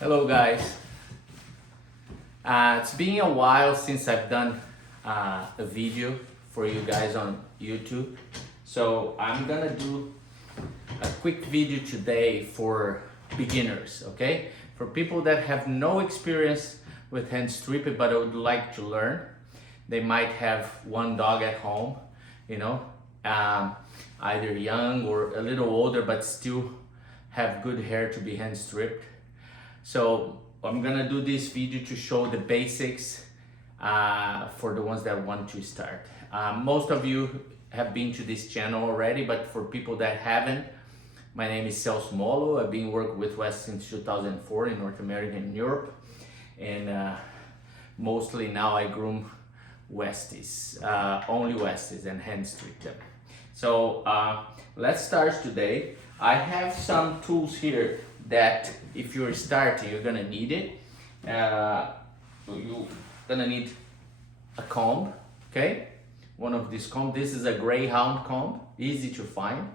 Hello guys. It's been a while since I've done a video for you guys on YouTube. So I'm gonna do a quick video today for beginners, okay? For people that have no experience with hand stripping but would like to learn. They might have one dog at home, you know, either young or a little older but still have good hair to be hand stripped. So I'm gonna do this video to show the basics for the ones that want to start. Most of you have been to this channel already, but for people that haven't, my name is Celso Molo. I've been working with West since 2004 in North America and Europe, and mostly now I groom Westies, only Westies, and hand strip them. So let's start today. I have some tools here that if you're starting, you're gonna need it. You're gonna need a comb, okay? One of these combs. This is a Greyhound comb, easy to find.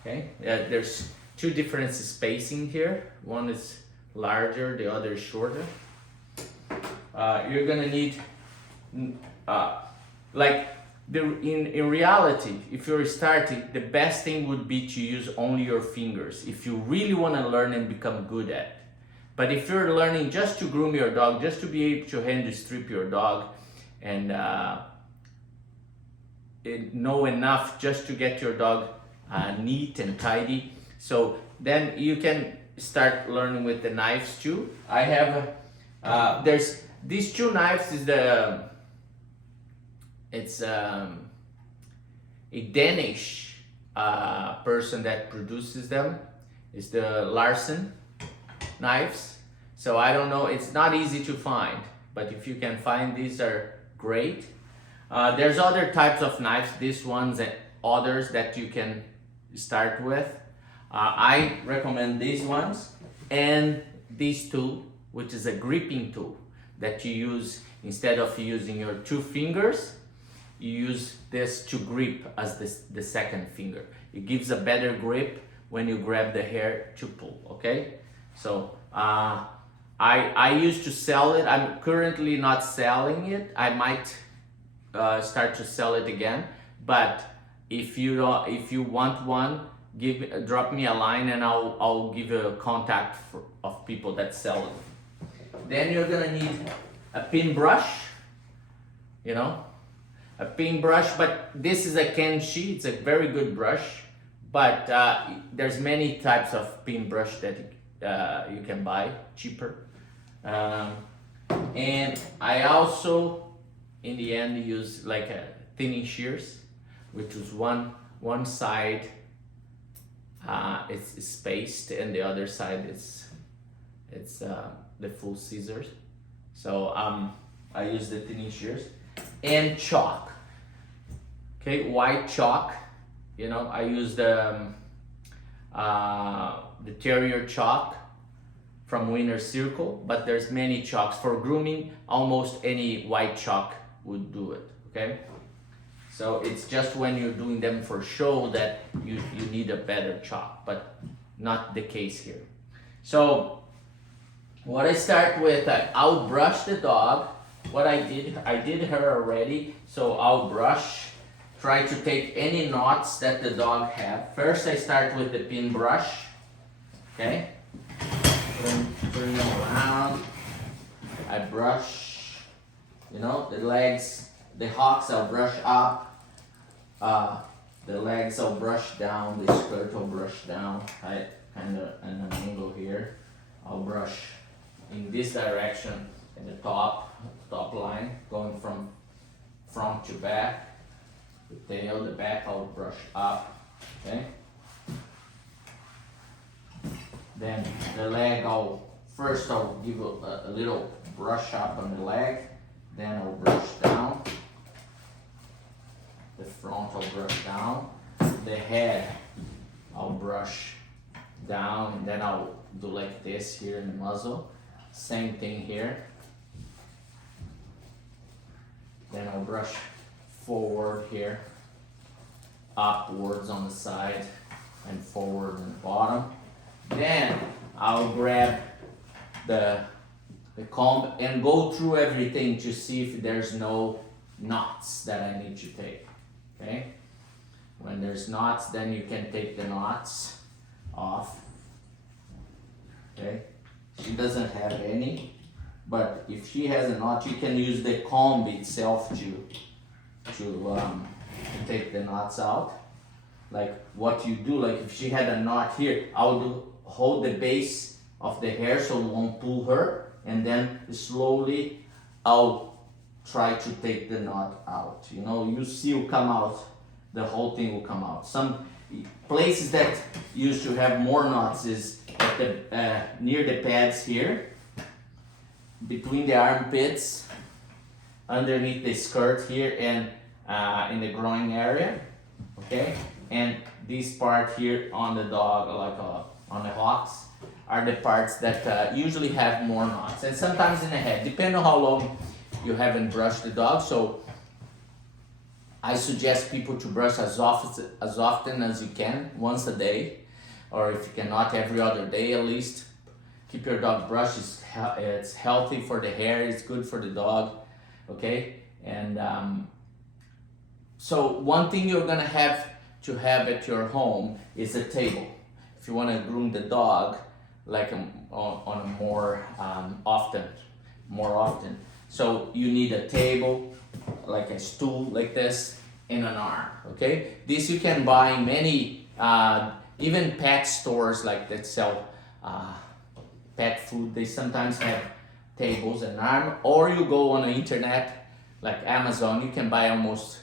Okay, there's two different spacing here. One is larger, the other is shorter. You're gonna need, in reality, if you're starting, the best thing would be to use only your fingers if you really want to learn and become good at it. But if you're learning just to groom your dog, just to be able to hand strip your dog and know enough just to get your dog neat and tidy, so then you can start learning with the knives too. I have there's these two knives. It's a Danish person that produces them. It's the Larsen knives. So I don't know, it's not easy to find, but if you can find, these are great. There's other types of knives, these ones and others that you can start with. I recommend these ones and these two, which is a gripping tool that you use instead of using your two fingers. You use this to grip as the second finger. It gives a better grip when you grab the hair to pull, okay? So I used to sell it. I'm currently not selling it. I might start to sell it again, but if you want one, drop me a line and I'll give you a contact of people that sell it. Then you're gonna need a pin brush, you know, a pin brush, but this is a Kenshi. It's a very good brush, but there's many types of pin brush that you can buy cheaper. And I also, in the end, use like a thinning shears, which is one side it's spaced and the other side it's the full scissors. So I use the thinning shears. And chalk, okay, white chalk. You know, I use the Terrier chalk from Winner Circle, but there's many chalks for grooming. Almost any white chalk would do it, okay? So it's just when you're doing them for show that you need a better chalk, but not the case here. So what I start with, I'll brush the dog. What I did her already, so I'll brush, try to take any knots that the dog have. First I start with the pin brush, okay? Turn them around. I brush, you know, the legs, the hocks I'll brush up, the legs I'll brush down, the skirt I'll brush down, I kind of at an angle here. I'll brush in this direction in the top line, going from front to back. The tail, the back I'll brush up, okay? Then the leg, I'll give a little brush up on the leg, then I'll brush down. The front I'll brush down. The head I'll brush down, and then I'll do like this here in the muzzle. Same thing here. Then I'll brush forward here, upwards on the side, and forward on the bottom. Then I'll grab the comb and go through everything to see if there's no knots that I need to take, okay? When there's knots, then you can take the knots off, okay? She doesn't have any, but if she has a knot, you can use the comb itself to take the knots out. Like what you do, like if she had a knot here, I would hold the base of the hair so it won't pull her, and then slowly I'll try to take the knot out. You know, you see it come out, the whole thing will come out. Some places that used to have more knots is at the near the pads here, between the armpits, underneath the skirt here, and in the groin area, okay? And this part here on the dog, like on the hocks, are the parts that usually have more knots, and sometimes in the head, depending on how long you haven't brushed the dog. So I suggest people to brush as often as you can, once a day, or if you cannot, every other day at least. Keep your dog brushed. It's healthy for the hair, it's good for the dog, okay? And so one thing you're gonna have to have at your home is a table. If you wanna groom the dog, like on a more often. So you need a table, like a stool like this, and an arm, okay? This you can buy in many, even pet stores like that sell pet food. They sometimes have tables and arm, or you go on the internet, like Amazon, you can buy almost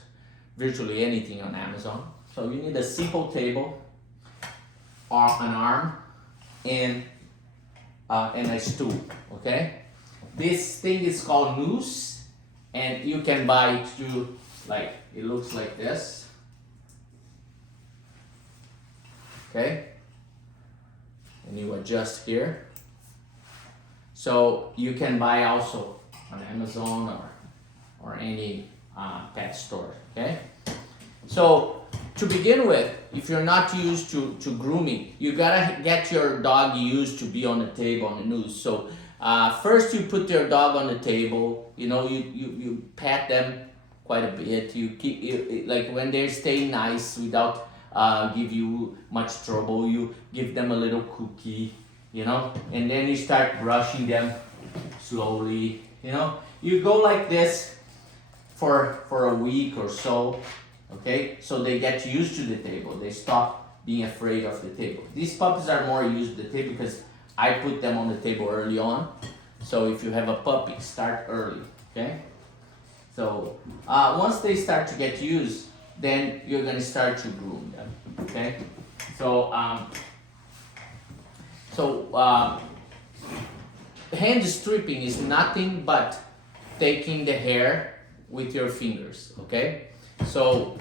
virtually anything on Amazon. So you need a simple table, or an arm, and a stool, okay? This thing is called noose, and you can buy it too, like, it looks like this, okay? And you adjust here. So you can buy also on Amazon or any pet store, okay? So to begin with, if you're not used to grooming, you gotta get your dog used to be on the table, on the noose. So first you put your dog on the table, you know, you pat them quite a bit. You keep, like when they stay nice without give you much trouble, you give them a little cookie, you know, and then you start brushing them slowly, you know. You go like this for a week or so, okay? So they get used to the table. They stop being afraid of the table. These puppies are more used to the table because I put them on the table early on. So if you have a puppy, start early, okay? So once they start to get used, then you're gonna start to groom them, okay? So hand stripping is nothing but taking the hair with your fingers, okay? So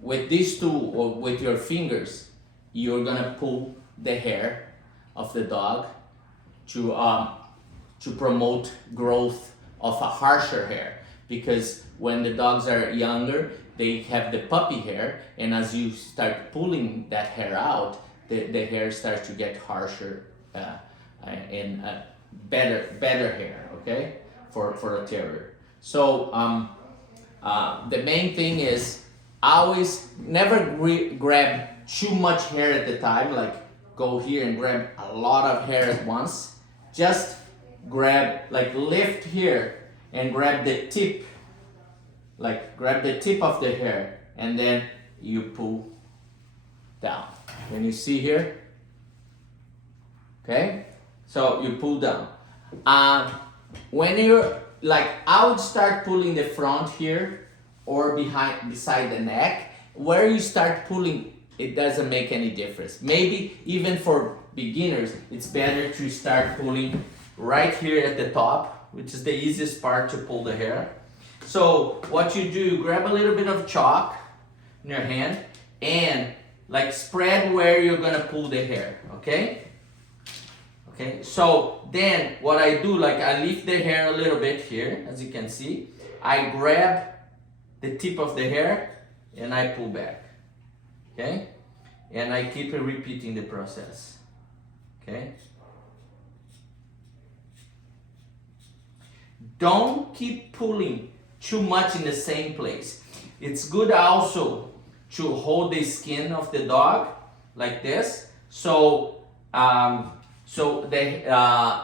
with these two, or with your fingers, you're gonna pull the hair of the dog to promote growth of a harsher hair, because when the dogs are younger, they have the puppy hair, and as you start pulling that hair out, the hair starts to get harsher and better hair, okay, for a terrier. So the main thing is always never grab too much hair at the time, like go here and grab a lot of hair at once. Just grab, like lift here and grab the tip, like grab the tip of the hair, and then you pull down. When you see here, okay? So you pull down. When you're like, I would start pulling the front here or beside the neck. Where you start pulling, it doesn't make any difference. Maybe even for beginners, it's better to start pulling right here at the top, which is the easiest part to pull the hair. So what you do, grab a little bit of chalk in your hand and like spread where you're gonna pull the hair, okay? Okay, so then what I do, like I lift the hair a little bit here, as you can see. I grab the tip of the hair and I pull back, okay? And I keep repeating the process, okay? don't keep pulling too much in the same place. It's good also to hold the skin of the dog like this. So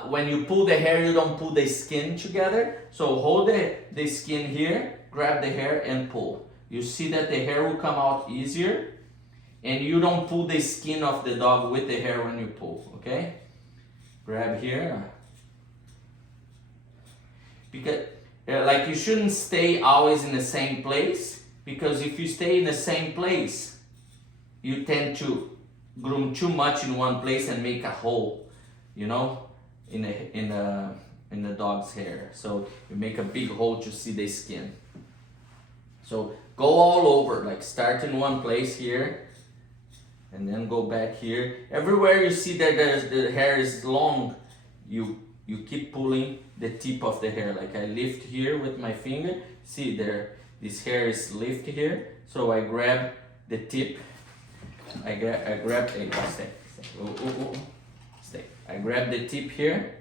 when you pull the hair, you don't pull the skin together. So hold the skin here, grab the hair and pull. You see that the hair will come out easier, and you don't pull the skin of the dog with the hair when you pull, okay? Grab here. Because like you shouldn't stay always in the same place, because if you stay in the same place, you tend to groom too much in one place and make a hole, you know, in the dog's hair. So you make a big hole to see the skin. So go all over, like start in one place here, and then go back here. Everywhere you see that the hair is long, you keep pulling the tip of the hair. Like I lift here with my finger. See there, this hair is lifted here. So I grab the tip. I grab stay. I grab the tip here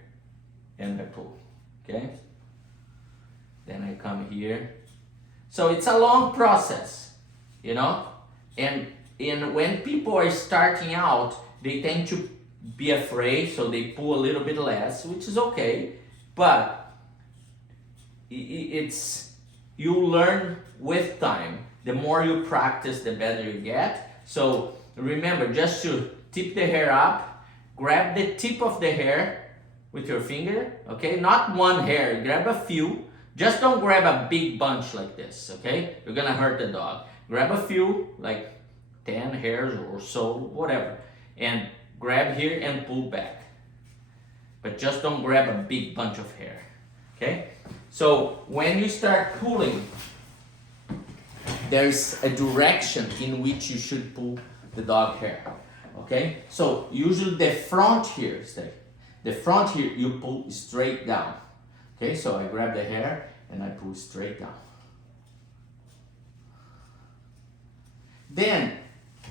and I pull. Okay. Then I come here. So it's a long process, you know, and when people are starting out, they tend to be afraid, so they pull a little bit less, which is okay, but it's you learn with time. The more you practice, the better you get. So remember, just to tip the hair up, grab the tip of the hair with your finger, okay? Not one hair, grab a few. Just don't grab a big bunch like this, okay? You're gonna hurt the dog. Grab a few, like 10 hairs or so, whatever, and grab here and pull back. But just don't grab a big bunch of hair, okay? So when you start pulling, there's a direction in which you should pull the dog hair, okay? So usually the front here, you pull straight down. Okay, so I grab the hair and I pull straight down. Then,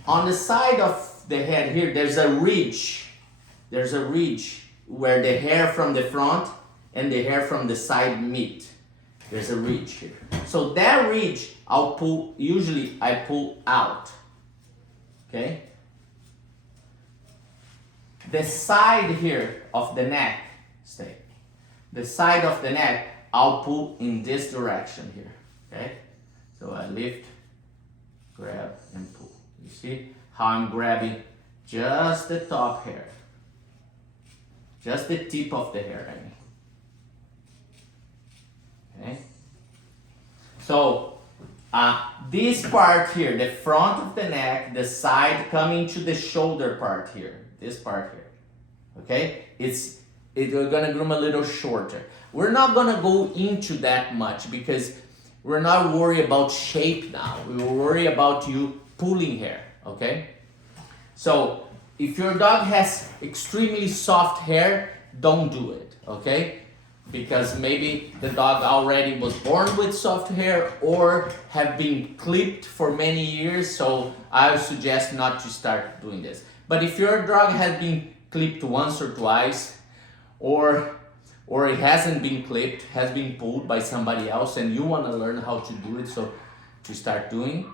on the side of the head here, there's a ridge. There's a ridge where the hair from the front and the hair from the side meet. There's a ridge here. So that ridge, usually I pull out. Okay? The side here of the neck, the side of the neck, I'll pull in this direction here, okay? So I lift, grab, and pull. You see how I'm grabbing just the top hair, just the tip of the hair, I mean. Okay? So this part here, the front of the neck, the side coming to the shoulder part here, this part here, okay? We're gonna groom a little shorter. We're not gonna go into that much because we're not worried about shape now. We will worry about you pulling hair, okay? So if your dog has extremely soft hair, don't do it, okay? Because maybe the dog already was born with soft hair or have been clipped for many years, so I would suggest not to start doing this. But if your dog has been clipped once or twice, or it hasn't been clipped, has been pulled by somebody else, and you want to learn how to do it, so to start doing,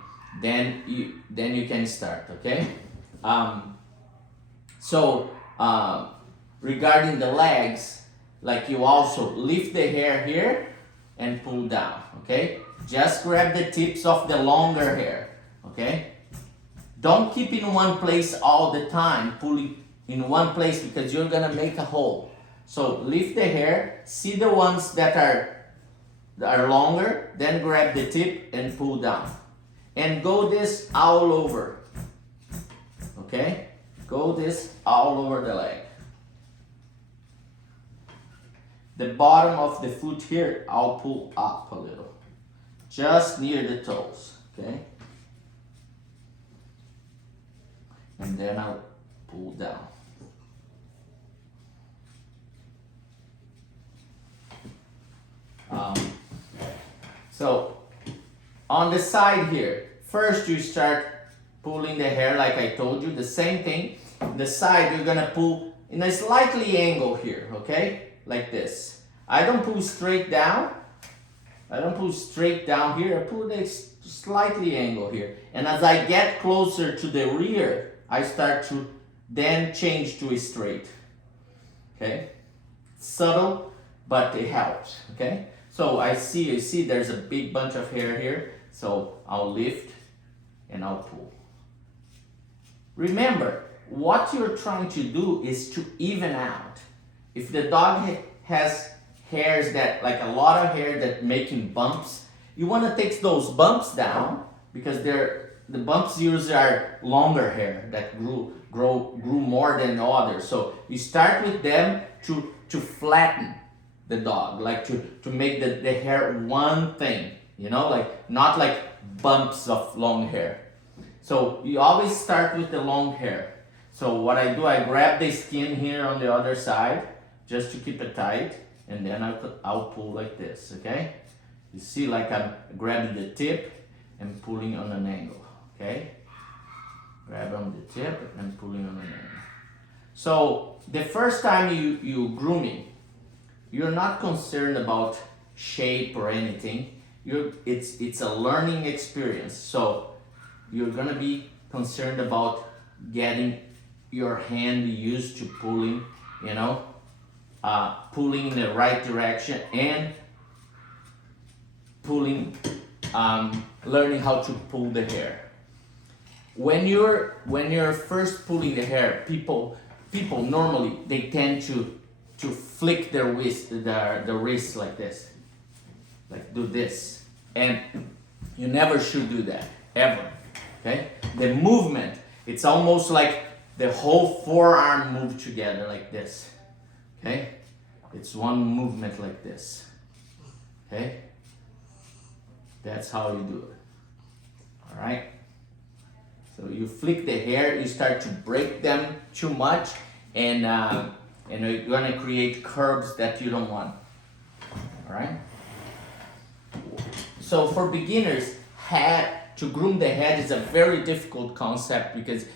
then you can start, okay? Regarding the legs, like you also lift the hair here and pull down, okay? Just grab the tips of the longer hair, okay? Don't keep in one place all the time, pulling in one place, because you're gonna make a hole. So lift the hair, see the ones that are longer, then grab the tip and pull down. And go this all over, okay? Go this all over the leg. The bottom of the foot here, I'll pull up a little, just near the toes, okay? And then I'll pull down. So on the side here, first you start pulling the hair like I told you, the same thing. The side you're gonna pull in a slightly angle here, okay? Like this. I don't pull straight down. I don't pull straight down here. I pull it slightly angle here. And as I get closer to the rear, I start to then change to a straight. Okay? Subtle, but it helps. Okay? So you see there's a big bunch of hair here. So I'll lift and I'll pull. Remember, what you're trying to do is to even out. If the dog has hairs that, like a lot of hair that making bumps, you want to take those bumps down because the bumps usually are longer hair that grew more than others. So you start with them to flatten the dog, like to make the hair one thing, you know, like not like bumps of long hair. So you always start with the long hair. So what I do, I grab the skin here on the other side just to keep it tight, and then I'll pull like this, okay? You see, like I'm grabbing the tip and pulling on an angle, okay? Grab on the tip and pulling on an angle. So the first time you grooming, you're not concerned about shape or anything. It's a learning experience. So you're gonna be concerned about getting your hand used to pulling, you know, pulling in the right direction and pulling, learning how to pull the hair. When you're first pulling the hair, people normally they tend to flick their wrist, the wrist like this, like do this, and you never should do that ever. Okay, the movement, it's almost like the whole forearm moved together like this. Okay, it's one movement like this. Okay, that's how you do it. All right. So you flick the hair, you start to break them too much, and you're gonna create curves that you don't want. All right. So for beginners, to groom the head is a very difficult concept because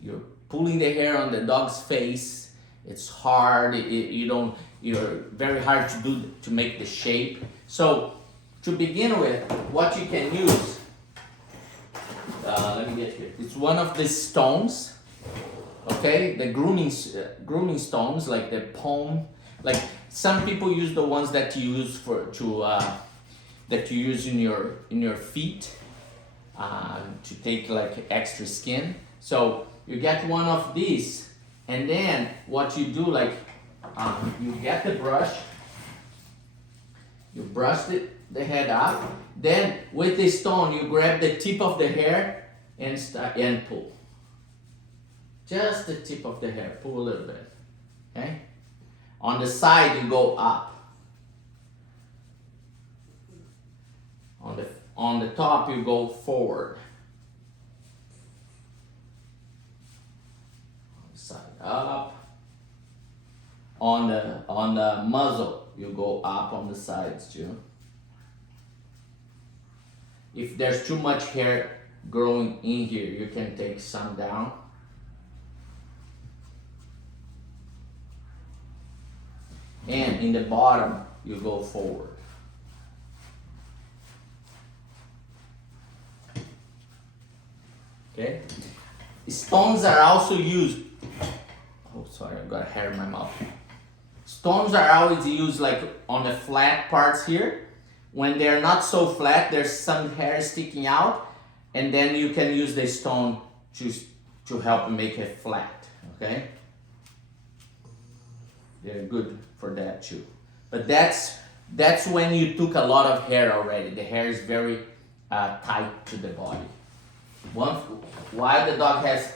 you're pulling the hair on the dog's face. It's hard. You're very hard to do to make the shape. So to begin with, what you can use. Let me get here. It's one of the stones. Okay, the grooming stones, like the palm. Like some people use the ones that you use that you use in your feet to take like extra skin. So you get one of these, and then what you do, like you get the brush, you brush the head up, then with the stone you grab the tip of the hair and pull. Just the tip of the hair, pull a little bit. Okay? On the side you go up. On the top you go forward. Side up. On the muzzle you go up on the sides too. If there's too much hair growing in here, you can take some down. And in the bottom you go forward. Okay? Stones are also used. Oh, sorry, I got hair in my mouth. Stones are always used like on the flat parts here. When they're not so flat, there's some hair sticking out, and then you can use the stone to help make it flat. Okay? They're good for that too. But that's when you took a lot of hair already. The hair is very tight to the body. While the dog has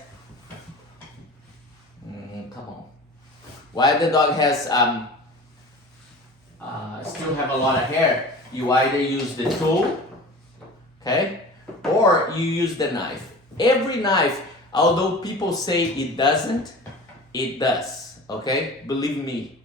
while the dog has still have a lot of hair, you either use the tool, okay, or you use the knife. Every knife, although people say it doesn't, it does. Okay, believe me.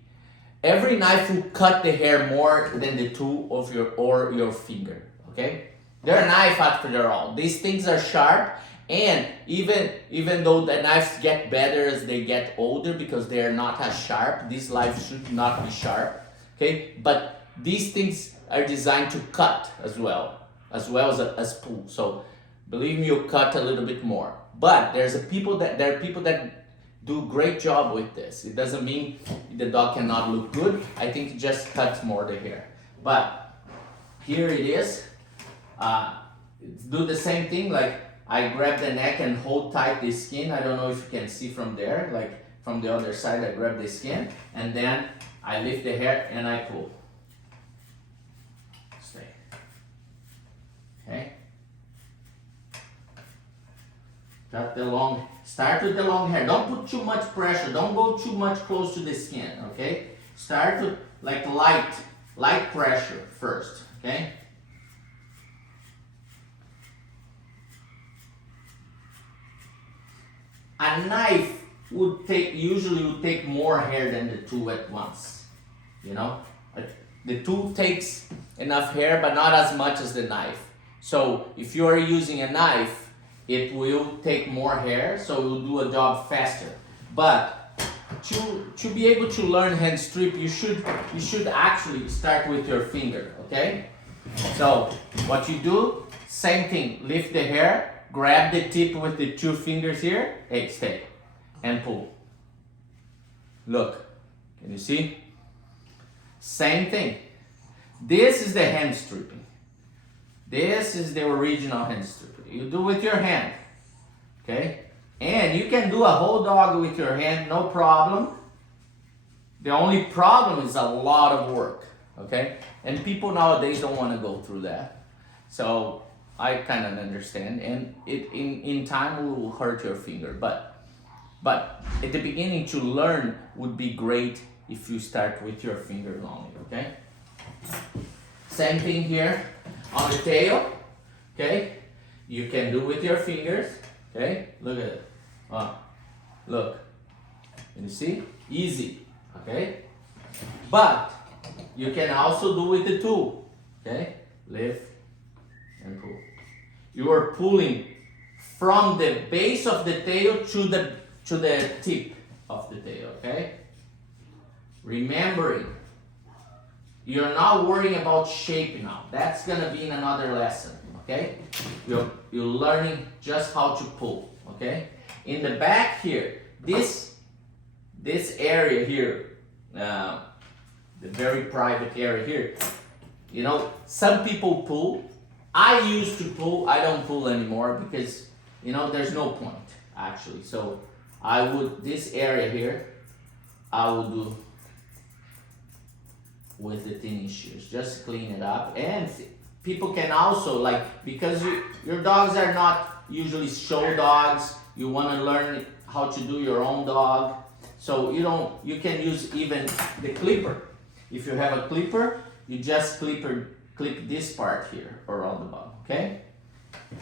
Every knife will cut the hair more than the tool of your finger. Okay, they're a knife after all. These things are sharp, and even though the knives get better as they get older because they are not as sharp, these knives should not be sharp. okay? But these things are designed to cut as well as pull. So believe me, you cut a little bit more. But there are people that do great job with this. It doesn't mean the dog cannot look good. I think it just cuts more the hair. But here it is. Do the same thing, like I grab the neck and hold tight the skin. I don't know if you can see from there, like from the other side I grab the skin and then I lift the hair and I pull. Stay. Okay? Cut the long, start with the long hair. Don't put too much pressure. Don't go too much close to the skin, okay? Start with like light pressure first, okay? A knife usually would take more hair than the tool at once, you know? The tool takes enough hair, but not as much as the knife. So if you are using a knife, it will take more hair, so it will do a job faster. But to be able to learn hand strip, you should actually start with your finger, okay? So what you do, same thing, lift the hair, grab the tip with the 2 fingers here, hey, stay, and pull. Look, can you see? Same thing. This is the hand stripping. This is the original hand stripping. You do with your hand, okay? And you can do a whole dog with your hand, no problem. The only problem is a lot of work, okay? And people nowadays don't want to go through that. So I kind of understand, and it in time will hurt your finger. But at the beginning to learn would be great if you start with your finger only, okay? Same thing here on the tail, okay? You can do with your fingers, okay? Look at it. Look. Can you see? Easy, okay? But you can also do with the tool, okay? Lift and pull. You are pulling from the base of the tail to the tip of the tail, okay? Remembering, you're not worrying about shape now. That's gonna be in another lesson, okay? You're learning just how to pull, okay? In the back here, this area here, the very private area here, you know, some people pull. I used to pull. I don't pull anymore because, you know, there's no point actually. So I would, this area here, I would do with the thinning shears, just clean it up. And people can also, like, because your dogs are not usually show dogs, you want to learn how to do your own dog, so you can use even the clipper. If you have a clipper, you just clip this part here around the bottom, okay?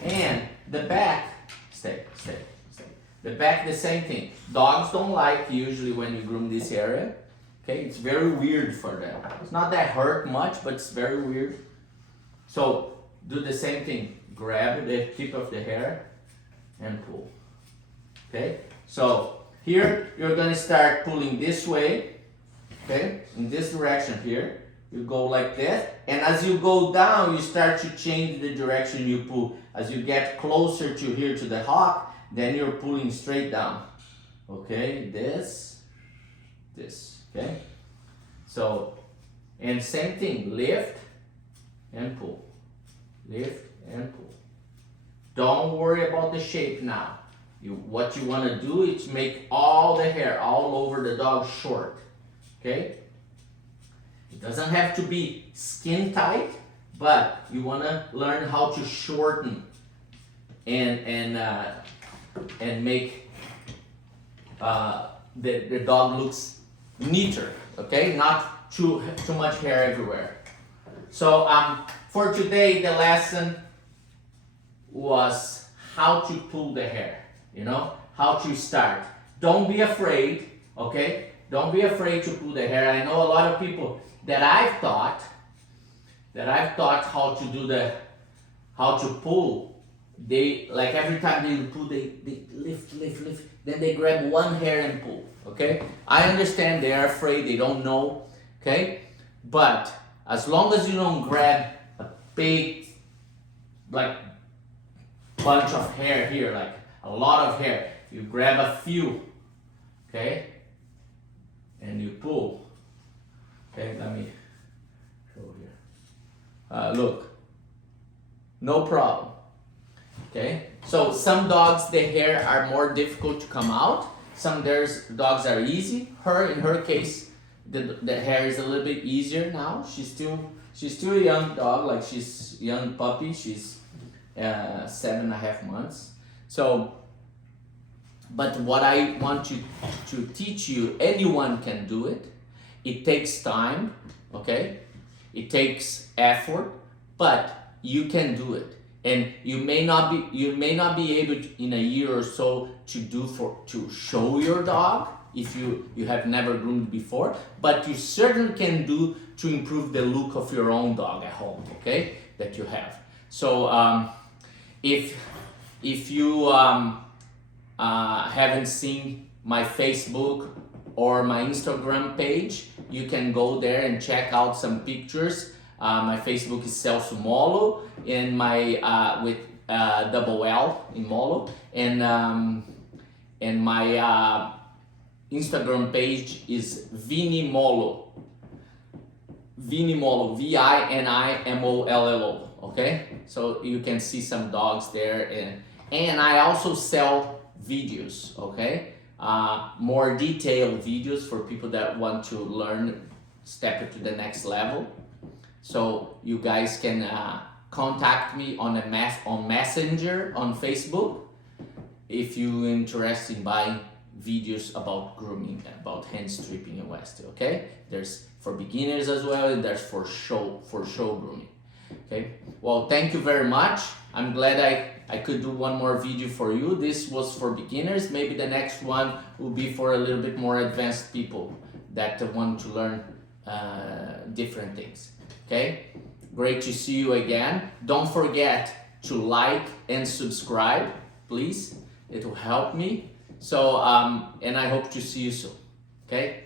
And the back, stay. The back, the same thing. Dogs don't like usually when you groom this area, okay? It's very weird for them. It's not that hurt much, but it's very weird. So do the same thing. Grab the tip of the hair and pull. Okay? So here you're gonna start pulling this way. Okay? In this direction here. You go like this. And as you go down, you start to change the direction you pull. As you get closer to here to the hock, then you're pulling straight down. Okay? This. Okay? So, and same thing. Lift and pull. Lift and pull. Don't worry about the shape now. What you want to do is make all the hair all over the dog short. Okay? It doesn't have to be skin tight, but you want to learn how to shorten and make the dog looks neater. Okay? Not too much hair everywhere. So for today, the lesson was how to pull the hair, you know, how to start. Don't be afraid, okay? Don't be afraid to pull the hair. I know a lot of people that I've taught how to pull, they, like every time they pull, they lift, then they grab one hair and pull, okay? I understand they are afraid, they don't know, okay? But as long as you don't grab a big, like, bunch of hair here, like a lot of hair, you grab a few, okay, and you pull. Okay, let me show here. Look, no problem. Okay, so some dogs, the hair are more difficult to come out. Some dogs are easy. In her case, the hair is a little bit easier now. She's still a young dog, like she's a young puppy. She's 7.5 months. So, but what I want to teach you, anyone can do it. It takes time, okay? It takes effort, but you can do it. And you may not be able to, in a year or so, to show your dog if you have never groomed before, but you certainly can do to improve the look of your own dog at home, okay? That you have. So if you haven't seen my Facebook or my Instagram page, you can go there and check out some pictures. My Facebook is Celso Molo, and my with double L in Molo, and my Instagram page is Vini Molo. Vini Molo, VINIMOLLO. Okay, so you can see some dogs there, and I also sell videos. Okay, more detailed videos for people that want to learn, step it to the next level. So you guys can contact me on Messenger on Facebook if you're interested in buying videos about grooming, about hand stripping and Westie. Okay, there's for beginners as well, and there's for show grooming. Okay, well, thank you very much. I'm glad I could do one more video for you. This was for beginners. Maybe the next one will be for a little bit more advanced people that want to learn different things. Okay, great to see you again. Don't forget to like and subscribe, please. It will help me. So, and I hope to see you soon. Okay.